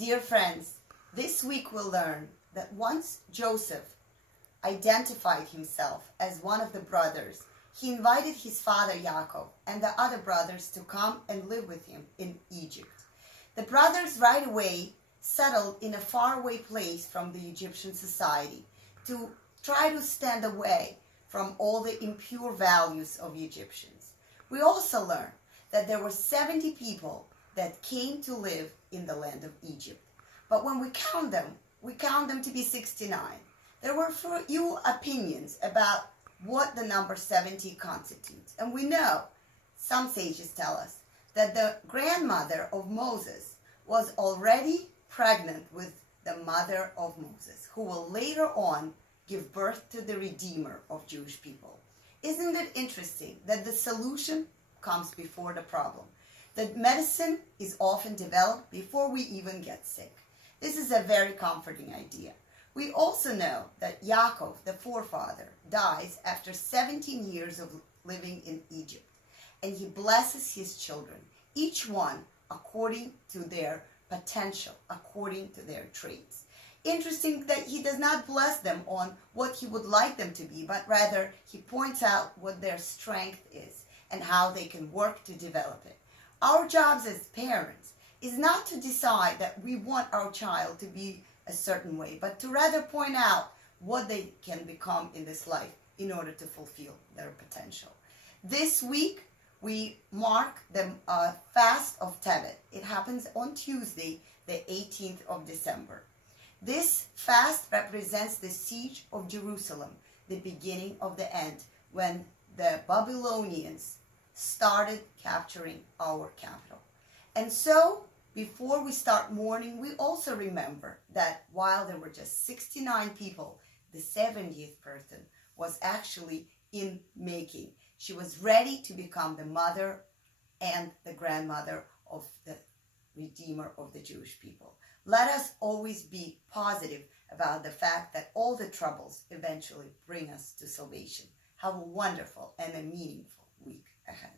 Dear friends, this week we'll learn that once Joseph identified himself as one of the brothers, he invited his father Yaakov and the other brothers to come and live with him in Egypt. The brothers right away settled in a faraway place from the Egyptian society to try to stand away from all the impure values of Egyptians. We also learn that there were 70 people that came to live in the land of Egypt. But when we count them to be 69. There were few opinions about what the number 70 constitutes. And we know, some sages tell us, that the grandmother of Moses was already pregnant with the mother of Moses, who will later on give birth to the Redeemer of Jewish people. Isn't it interesting that the solution comes before the problem? That medicine is often developed before we even get sick. This is a very comforting idea. We also know that Yaakov, the forefather, dies after 17 years of living in Egypt. And he blesses his children, each one according to their potential, according to their traits. Interesting that he does not bless them on what he would like them to be, but rather he points out what their strength is and how they can work to develop it. Our jobs as parents is not to decide that we want our child to be a certain way, but to rather point out what they can become in this life in order to fulfill their potential. This week, we mark the fast of Tevet. It happens on Tuesday, the 18th of December. This fast represents the siege of Jerusalem, the beginning of the end, when the Babylonians started capturing our capital. And so, before we start mourning, we also remember that while there were just 69 people, the 70th person was actually in making. She was ready to become the mother and the grandmother of the Redeemer of the Jewish people. Let us always be positive about the fact that all the troubles eventually bring us to salvation. Have a wonderful and a meaningful week ahead.